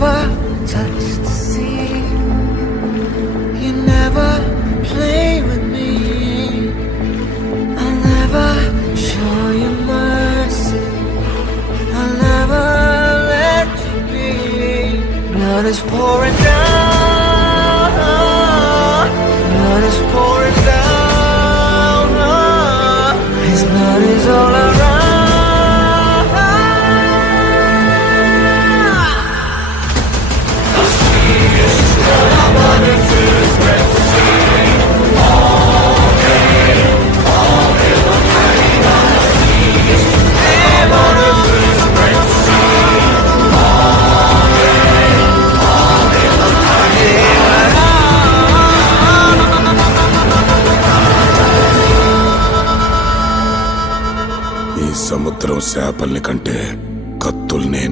never touch the sea. You never play with me. I'll never show you mercy. I'll never let you be. Blood is pouring down. Blood is pouring down. His blood is all around. ఈ సముద్రం శాపల్ని కంటే కత్తుల్నే